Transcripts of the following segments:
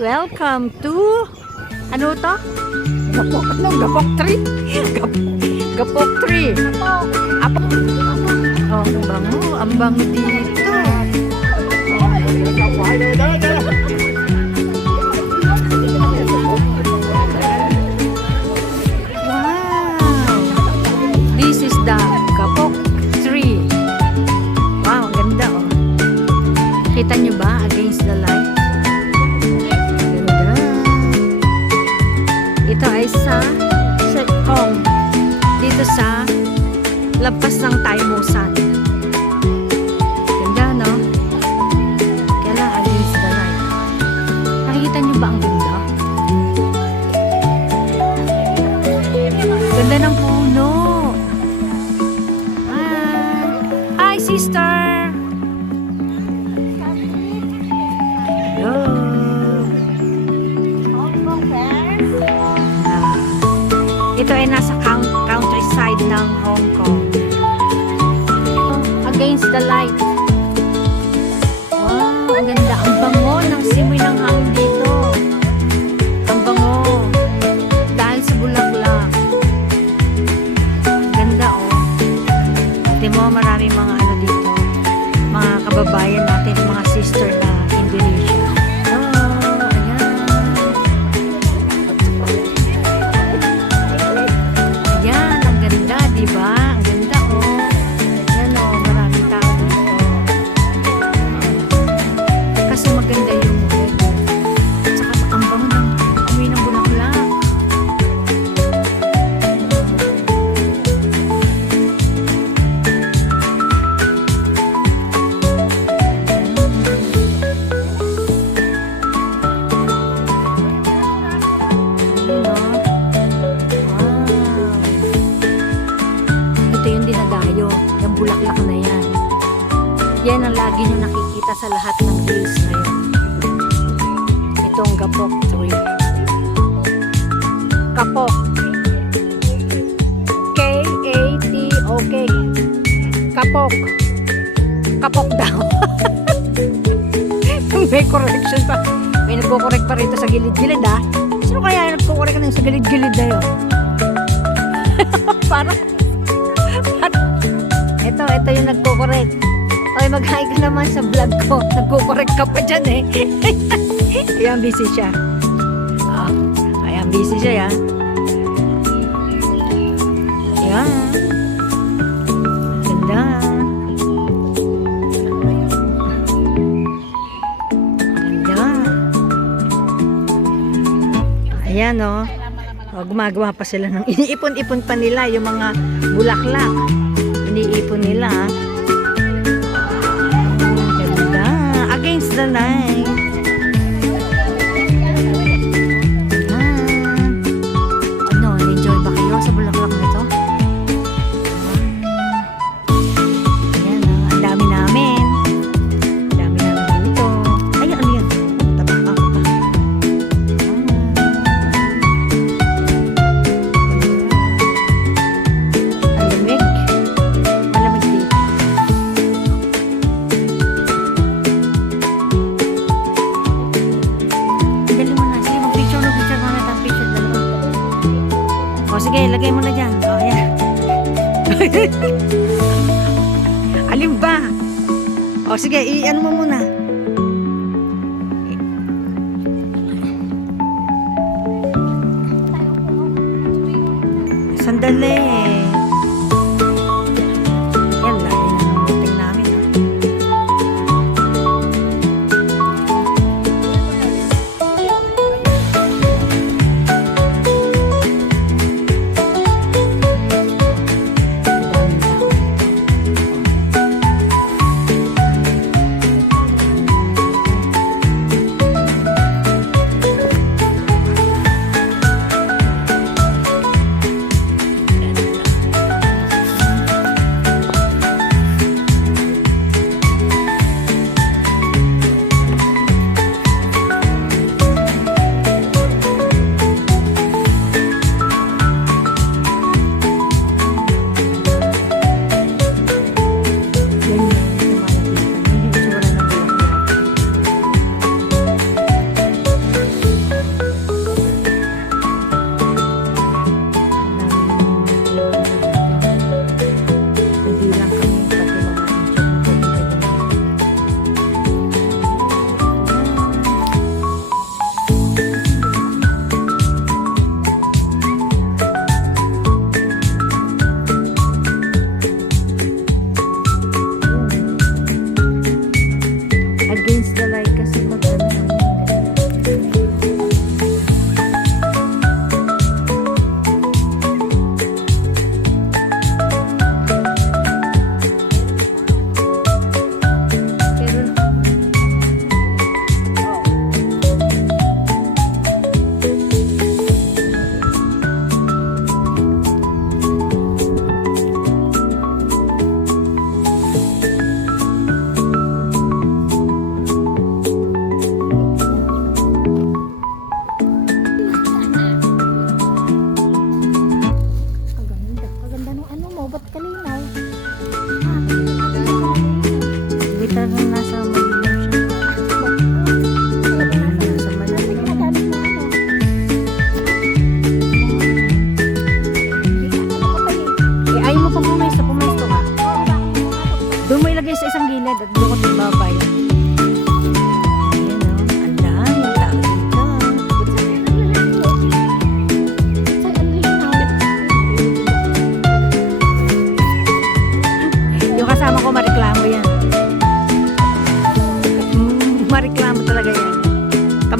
Welcome to ano to? Gapok tree. Gapok tree. Apo. Oh, ang bango dito. Wow. This is the Gapok tree. Wow, ang ganda oh. Kita nyo ba against the light? Ito ay sa Setong dito sa lampas ng Taimusan. Ganda, no? Kaya lang against the light. Nakikita niyo ba ang ganda? Ganda ng puno. Hi, sister! Ito ay nasa countryside ng Hong Kong. Against the light. Wow, ang ganda. Ang bango ng simoy ng hangin dito. Ang bango. Dahil sa bulaklak. Ganda oh. Ate mo, maraming mga ano dito. Mga kababayan natin, mga sister na Indonesia. Diba? Ang ganda oh. Yan oh, maraming tao dito. Kasi maganda yung weather. At saka ang bango ng amoy ng bulaklak. Yung bulaklak na yan. Yan ang lagi nyo nakikita sa lahat ng hills ngayon. Itong Gapok tree. Kapok. K-A-T-O-K. Kapok. Kapok daw. May correction pa. May nagko-correct pa rito sa gilid-gilid ah. Sino kaya nagko-correct sa gilid-gilid na yun? Parang ito yung nagko-correct. Oy, mag-hi ka naman sa vlog ko. Nagko-correct ka pa dyan eh. Ayan, busy siya. Oh, ayan, busy siya yan. Ayan. Ganda. Ganda. Ayan oh. Oh, gumagawa pa sila ng iniipon-ipon pa nila yung mga bulaklak. Iniipon nila. Ganda. Against the night. Ano, enjoy ba kayo sa bulaklak nito? Ayan, ang dami namin. Ang dami namin dito. Ay, ano yan? Tabaka ko pa. Sige, lagay mo na dyan. O, yan. Alin ba? O, sige, i-ano mo muna. Sandali. Yan, lagi na natin namin.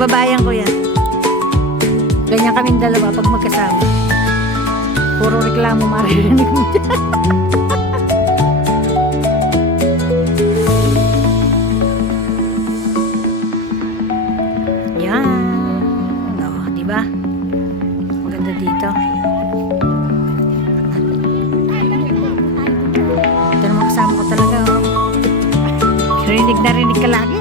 Kababayan ko yan. Ganyan kaming dalawa pag magkasama. Puro reklamo maririnig mo dyan. Yan. O, diba? Maganda dito. Ito naman kasama ko talaga, oh. Rinig na rinig ka lagi.